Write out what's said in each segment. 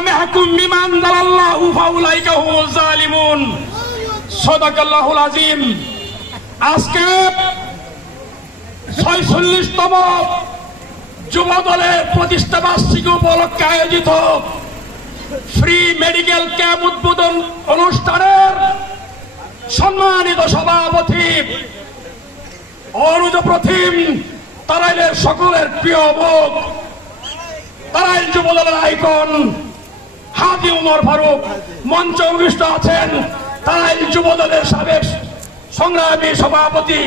লাম ইয়াহকুম বিমা আনজালাল্লাহু ফাউলাইকা হুমুজ জালিমুন। সাদাকাল্লাহুল আযীম। আজকে ৪৬তম যুব দলের প্রতিষ্ঠা বার্ষিকী উপলক্ষে আয়োজিত ফ্রি মেডিকেল ক্যাম্প উদ্বোধন অনুষ্ঠানের সম্মানিত সভাপতি অনুজ প্রতিম, তারাইলের সকলের প্রিয় মুখ, তারাইল যুব দলের আইকন হাজী উমর ফারুক মঞ্চে উপবিষ্ট আছেন। তারাইল যুব দলের সাবেক সংগ্রামী সভাপতি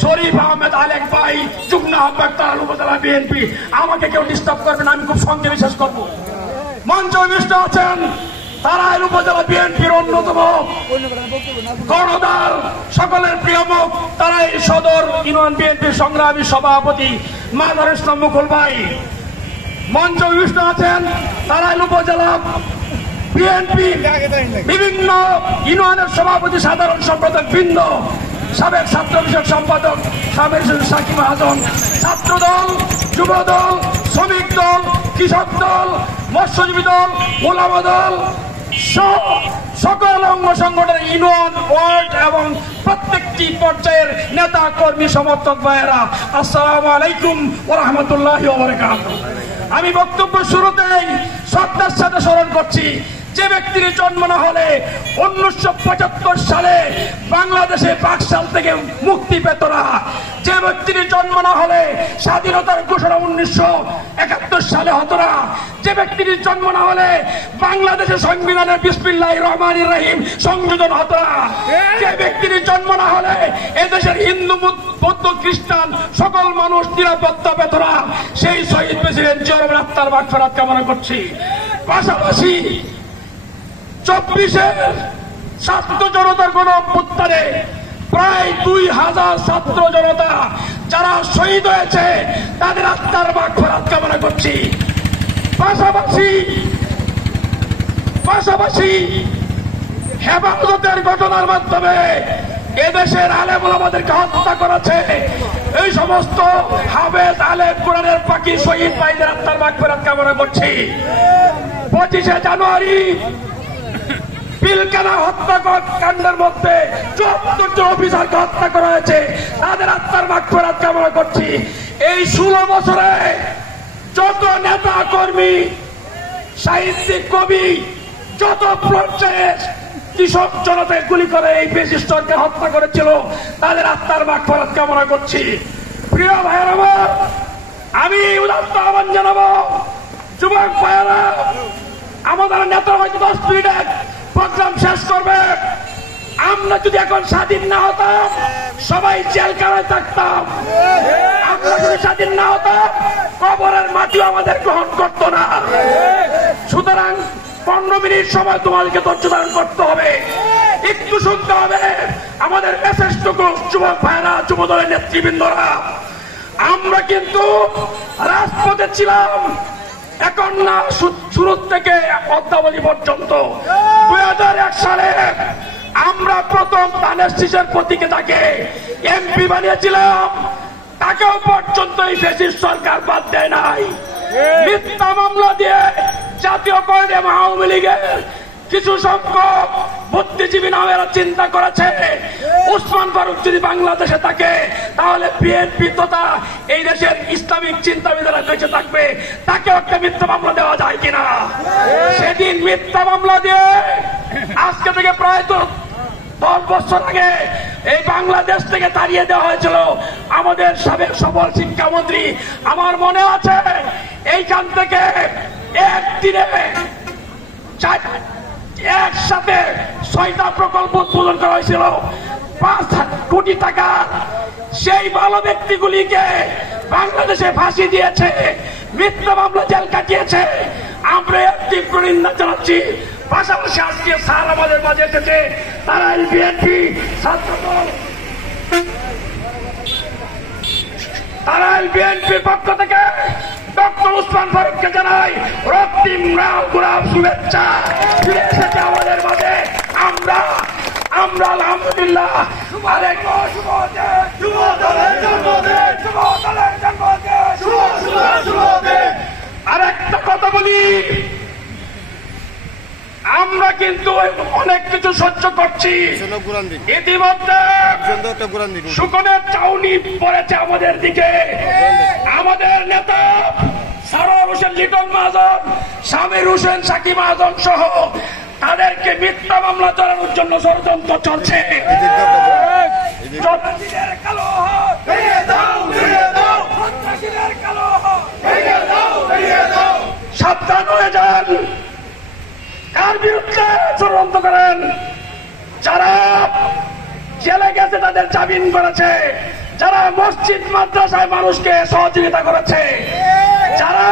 শরীফ আহমেদ আলেক ভাই, যুগ্ম আহ্বায়ক তারাইল উপজেলা বিএনপি। আমাকে কেউ ডিস্টার্ব করবেন, আমি খুব সংক্ষেপে শেষ করব। মঞ্চে উপবিষ্ট আছেন তারাইল উপজেলা বিএনপির অন্যতম কর্ণধার, সকলের প্রিয় মুখ, তারাইল সদর ইউনিয়ন বিএনপির সংগ্রামী সভাপতি মাদার ইসলাম মুকুল ভাই। মঞ্চে উপবিষ্ট আছেন তারাইল উপজেলা বিএনপি বিভিন্ন ইউনিয়নের সভাপতি, সাধারণ সম্পাদক বৃন্দ, সাবেক ছাত্র বিষয়ক সম্পাদক সাকিব হাসান, ছাত্র দল, যুব দল, শ্রমিক দল, কৃষক দল, মৎস্যজীবী দল, ওলামা দল, সকল অঙ্গ সংগঠনের ইউনিয়ন, ওয়ার্ড এবং প্রত্যেকটি পর্যায়ের নেতা কর্মী সমর্থক ভাইয়েরা, আসসালামু আলাইকুম ওয়া রাহমাতুল্লাহি ওয়া বারাকাতুহু। আমি বক্তব্য শুরুতেই শ্রদ্ধার সাথে স্মরণ করছি যে ব্যক্তির জন্ম না হলে 1975 সালে বাংলাদেশে পাকশাল থেকে মুক্তি পেত না, যে ব্যক্তির জন্ম না হলে স্বাধীনতার ঘোষণা 1971 সালে হতো না, যে ব্যক্তির জন্ম না হলে বাংলাদেশের সংবিধানের বিসমিল্লাহির রহমানির রহিম সংযোজন হতো না, যে ব্যক্তির জন্ম না হলে এদেশের হিন্দু, বৌদ্ধ, খ্রিস্টান সকল মানুষ নিরাপত্তা পেত না, সেই শহীদ প্রেসিডেন্ট জিয়া রহমানের আত্মার মাগফিরাত কামনা করছি। পাশাপাশি 24-এর ছাত্র জনতার গণ অভ্যুত্থানে প্রায় 2000 ছাত্র জনতা যারা শহীদ হয়েছে তাদের আত্মার মাগফিরাত কামনা করছি। পাশাপাশি হেফাজতের ঘটনার মাধ্যমে এদেশের আলেম ওলামাদেরকে হত্যা করেছে, এই সমস্ত হাফেজ আলেম কোরআনের পাখি শহীদ ভাইদের আত্মার মাগফিরাত কামনা করছি। 25শে জানুয়ারি পিলখানা হত্যাকাণ্ডের মধ্যে 74 জন অফিসারকে হত্যা করা হয়েছে, তাদের আত্মার মাগফিরাত কামনা করছি। এই 16 বছরে যত নেতা কর্মী, সাহিত্যিক, কবি, যত পর্যায়ে কৃষক জনতাকে গুলি করে এই ফ্যাসিস্টকে হত্যা করেছিল, তাদের আত্মার মাগফিরাত কামনা করছি। প্রিয় ভাইয়েরা আমার, আমি উদাত্ত আহ্বান জানাবো, যুবক ভাইয়েরা, আমাদের নেতা হয়তো 10 মিনিটে প্রোগ্রাম শেষ করবে। আমরা যদি এখন স্বাধীন না হতাম সবাই জেলখানায় থাকতাম। আমরা যদি স্বাধীন না হতাম কবরের মাটিও আমাদের গ্রহণ করতো না। সুতরাং 15 মিনিট সময় তোমাদেরকে ধৈর্য ধারণ করতে হবে, একটু শুনতে হবে আমাদের মেসেজটুকু। যুবক ভাইরা, যুব দলের নেতৃবৃন্দরা, আমরা কিন্তু রাজপথে ছিলাম এখন না, শুরু থেকে অদ্যাবধি পর্যন্ত। 2001 সালে আমরা প্রথম ধানের শীষের প্রতীকে তাকে এমপি বানিয়েছিলাম, তাকেও পর্যন্ত এই ফ্যাসিস্ট সরকার বাদ দেয় নাই। মিথ্যা মামলা দিয়ে জাতীয়করণে আওয়ামী লীগের কিছু সংখ্যক বুদ্ধিজীবী নামেরা চিন্তা করেছে ওসমান ফারুক যদি বাংলাদেশে থাকে তাহলে বিএনপি তথা এই দেশের ইসলামিক চিন্তাবিদেরা বেঁচে থাকবে, তাকে একটা মিথ্যা মামলা দেওয়া যায় কিনা। সেদিন মিথ্যা মামলা দিয়ে আজকে থেকে প্রায় 10 বছর আগে এই বাংলাদেশ থেকে তাড়িয়ে দেওয়া হয়েছিল আমাদের সাবেক সফল শিক্ষামন্ত্রী। আমার মনে আছে এইখান থেকে একদিনে একসাথে 6টা প্রকল্প উদ্বোধন করা হয়েছিল, 5 কোটি টাকা। সেই ভালো ব্যক্তিগুলিকে বাংলাদেশে ফাঁসি দিয়েছে, মিথ্যা মামলা জেল কাটিয়েছে। আমরা তীব্র নিন্দা জানাচ্ছি। পাশাপাশি আজকে স্যার আমাদের মাঝে এসেছে তারাইল বিএনপি ছাত্রদল, তারাইল বিএনপির পক্ষ থেকে ডক্টর ওসমান ফারুককে জানাই রক্তিম গোলাপ শুভেচ্ছা। ফিরে এসেছে আমাদের মাঝে। আমরা আলহামদুলিল্লাহ আরেকটা কথা বলি, আমরা কিন্তু অনেক কিছু সহ্য করছি। ইতিমধ্যে শুকনের চাউনি পড়েছে আমাদের দিকে। আমাদের নেতা সারোয়ার হোসেন লিটন মহাজন, সামির হোসেন সাকিব মহাজন সহ তাদেরকে মিথ্যা মামলা চালানোর জন্য ষড়যন্ত্র চলছে। সাবধান হয়ে যান, কার বিরুদ্ধে ষড়যন্ত্র করেন। যারা জেলে গেছে তাদের জামিন করেছে, যারা মসজিদ মাদ্রাসায় মানুষকে সহযোগিতা করেছে, যারা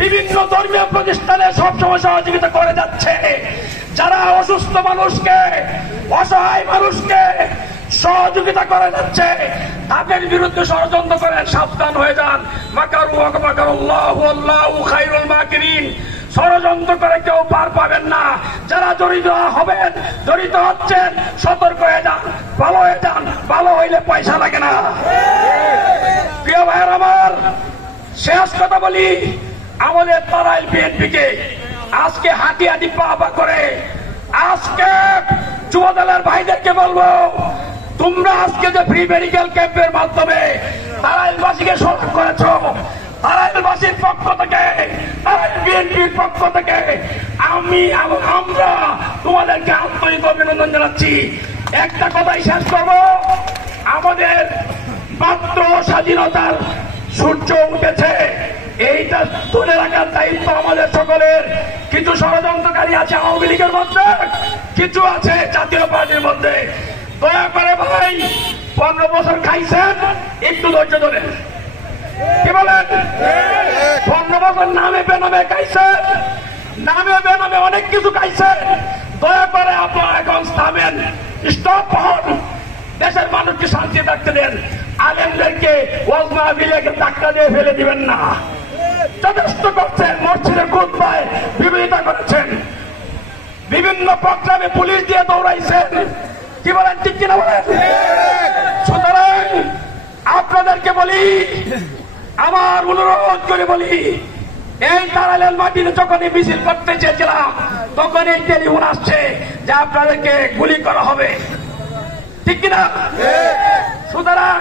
বিভিন্ন ধর্মীয় প্রতিষ্ঠানে সবসময় সহযোগিতা করে যাচ্ছে, যারা অসুস্থ মানুষকে, অসহায় মানুষকে সহযোগিতা করে যাচ্ছে, তাদের বিরুদ্ধে ষড়যন্ত্র করেন। সাবধান হয়ে যান। মাকারু মাকারুল্লাহু আল্লাহু খায়রুল মাকিরিন। ষড়যন্ত্র করে কেউ পার পাবেন না। যারা জড়িত হবেন, জড়িত হচ্ছেন, সতর্ক হয়ে যান, ভালো হয়ে যান। ভালো হইলে পয়সা লাগে না। প্রিয় ভাইয়ের আমার, শেষ কথা বলি, আমাদের তারাইল বিএনপিকে আজকে হাঁটি হাঁটি পা পা করে আজকে যুবদলের ভাইদেরকে বলবো, তোমরা আজকে যে ফ্রি মেডিকেল ক্যাম্পের মাধ্যমে তারাইলবাসীকে সজাগ করেছ, তারাইলবাসীর পক্ষ থেকে, তারাইল বিএনপির পক্ষ থেকে আমরা তোমাদেরকে আন্তরিক অভিনন্দন জানাচ্ছি। একটা কথাই শেষ করবো, আমাদের মাত্র স্বাধীনতার সূর্য উঠেছে, এইটা ধরে রাখার দায়িত্ব আমাদের সকলের। কিছু ষড়যন্ত্রকারী আছে আওয়ামী লীগের মধ্যে, কিছু আছে জাতীয় পার্টির মধ্যে। দয়া করে ভাই, 15 বছর খাইছেন, একটু ধৈর্য ধরেন। কি বলেন? 15 বছর নামে বেনামে খাইছেন, নামে বেনামে অনেক কিছু খাইছেন। দয়া করে আপনারা এখন থামেন, স্টপ হন। দেশের মানুষকে শান্তি থাকতে দেন। আলেমদেরকে ওয়াজ মাহফিলে ধাক্কা দিয়ে ফেলে দিবেন না। যথেষ্ট করছেন, মসজিদের খুতবায় বিরোধিতা করেছেন, বিভিন্ন প্রোগ্রামে পুলিশ দিয়ে দৌড়াইছেন। কি বলেন? ঠিক কিনা বলেন? সুতরাং আপনাদেরকে বলি, আমার অনুরোধ করে বলি, এই তারাইলের মাটিতে যখনই মিছিল করতে চেয়েছিলাম, তখন এই টেলিফোন আসছে যে আপনাদেরকে গুলি করা হবে। ঠিক কিনা? সুতরাং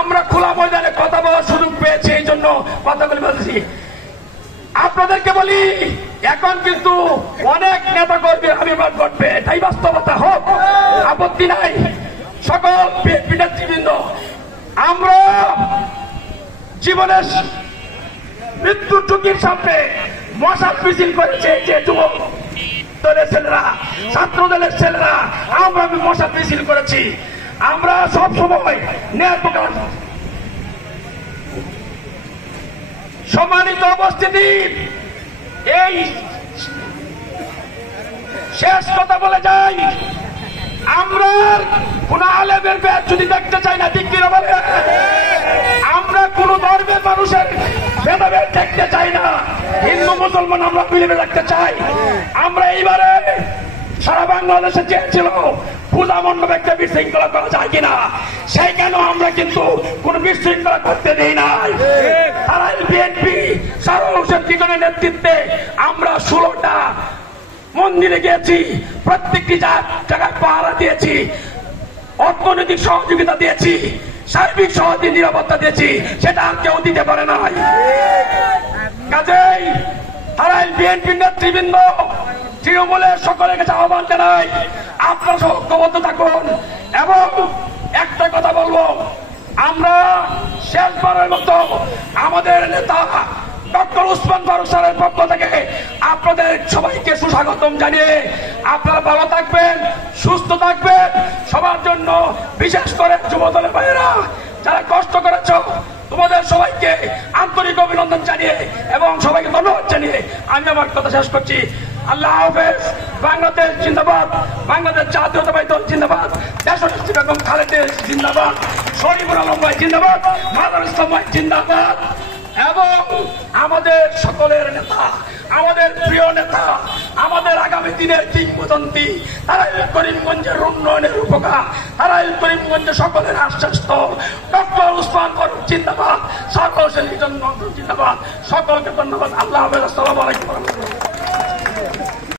আমরা খোলা ময়দানে কথা বলার সুযোগ পেয়েছি, এই জন্য কথাগুলি বলছি। আপনাদেরকে বলি, এখন কিন্তু অনেক নেতা কর্মীর আবির্ভাব ঘটবে, এটাই বাস্তবতা। হোক, আপত্তি নাই। সকল নেতৃবৃন্দ, আমরা জীবনের মৃত্যুর ঝুঁকির সামনে মশাল মিছিল করেছে যে যুবক দলের ছেলেরা, ছাত্র দলের ছেলেরা, আমরা মশাল মিছিল করেছি। আমরা সব সময় সম্মানিত উপস্থিতি, এই শেষ কথা বলে যাই, আমরা কোন আলেমের ব্যাগ যদি দেখতে চাই না। ঠিক কিনা বলে? আমরা কোন ধর্মের মানুষের ভেদাভেদ দেখতে চাই না। হিন্দু মুসলমান আমরা মিলে রাখতে চাই। আমরা এইবারে সারা বাংলাদেশে চেয়েছিল পূজা মণ্ডপে একটা বিশৃঙ্খলা করা যায় কিনা, সেইখানে আমরা কিন্তু কোন বিশৃঙ্খলা করতে দেই নাই। তারাইল বিএনপি সারোয়ার হোসেন লিটনের নেতৃত্বে আমরা 16টা মন্দিরে গিয়েছি, প্রত্যেকটি জায়গায় পাহারা দিয়েছি, অর্থনৈতিক সহযোগিতা দিয়েছি, সার্বিক সহযোগী নিরাপত্তা দিয়েছি, সেটা আর কেউ দিতে পারে নাই। কাজেই তারাইল বিএনপির নেতৃবৃন্দ, তৃণমূলের সকলের কাছে আহ্বান জানাই, আপনারা ঐক্যবদ্ধ থাকুন। এবং একটা কথা বলবো, আমরা শেষবারের মতো আমাদের নেতা ডক্টর উসমান ফারুক স্যারের পক্ষ থেকে আপনাদের সবাইকে সুস্বাগতম জানিয়ে, আপনারা ভালো থাকবেন, সুস্থ থাকবেন। সবার জন্য, বিশেষ করে যুবদলের ভাইয়েরা যারা কষ্ট করেছ, তোমাদের সবাইকে আন্তরিক অভিনন্দন জানিয়ে এবং সবাইকে ধন্যবাদ জানিয়ে আমি আমার কথা শেষ করছি। আল্লাহ হাফেজ। বাংলাদেশ জিন্দাবাদ, বাংলাদেশ জাতীয়তাবাদী দল জিন্দাবাদ, দেশনেত্রী বেগম খালেদা জিন্দাবাদ, শরীফুল আলম ভাই জিন্দাবাদ, মাদার ইসলাম ভাই জিন্দাবাদ। এবং আমাদের সকলের নেতা, আমাদের প্রিয় নেতা, আমাদের আগামী দিনের কিংবদন্তি, তারাইল করিমগঞ্জের উন্নয়নের উপকার, তারাইল করিমগঞ্জের সকলের আশ্বাসস্থল ডক্টর উসমান ফারুক জিন্দাবাদ, সারোয়ার হোসেন লিটন জিন্দাবাদ। সকলকে ধন্যবাদ। আল্লাহ হাফেজ। আসসালামু আলাইকুম।